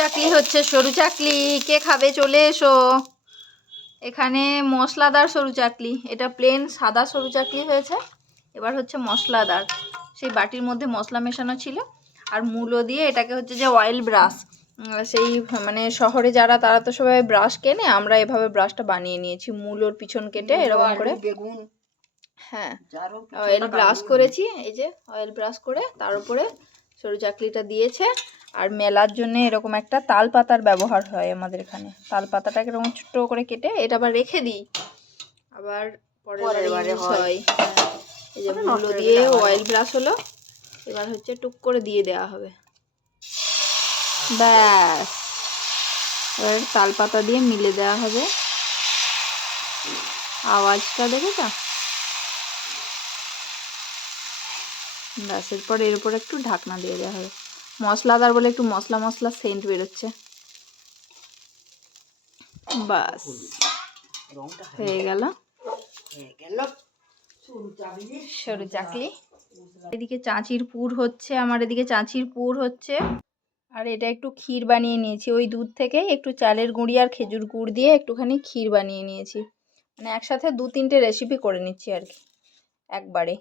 চাকলি হচ্ছে, সরু চাকলি। কে খাবে চলে এসো। এখানে মশলাদার সরু চাকলি, এটা প্লেন সাদা সরু চাকলি হয়েছে, এবার হচ্ছে মশলাদার। সেই বাটির মধ্যে মশলা মেশানো ছিল আর মূলো দিয়ে এটাকে হচ্ছে যে অয়েল ব্রাশ, সেই মানে শহরে যারা তারা তো সবাই ব্রাশ কেনে, আমরা এভাবে ব্রাশটা বানিয়ে নিয়েছি মূলোর পিছন কেটে এরকম করে। বেগুন, হ্যাঁ অয়েল ব্রাশ করেছি, এই যে অয়েল ব্রাশ করে তার উপরে সরু চাকলিটা দিয়েছে। আর মেলার জন্য এরকম একটা তাল পাতার ব্যবহার হয় আমাদের এখানে। তাল পাতাটাকে এরকম ছোট্ট করে কেটে এটা আবার রেখে দিই, আবার পরের বারে হয়। এই যে মূলো দিয়ে অয়েল ব্রাশ হলো, এবার হচ্ছে টুক করে দিয়ে দেওয়া হবে, ব্যাস। এবার তাল পাতা দিয়ে মিলে দেওয়া হবে। আওয়াজটা দেখেছ? ব্যাস, এরপর এর উপর একটু ঢাকনা দিয়ে দেওয়া হবে। মশলাদার বলে একটু মশলা মশলা সেন্ট বেরোচ্ছে। বাস হয়ে গেল সরু চাকলি। এদিকে চাঁচির পুর হচ্ছে, আমার এদিকে চাঁচির পুর হচ্ছে। আর এটা একটু ক্ষীর বানিয়ে নিয়েছি, ওই দুধ থেকে একটু চালের গুঁড়ি আর খেজুর গুড় দিয়ে একটুখানি ক্ষীর বানিয়ে নিয়েছি। মানে একসাথে 2-3টে রেসিপি করে নিচ্ছি আর কি একবারে।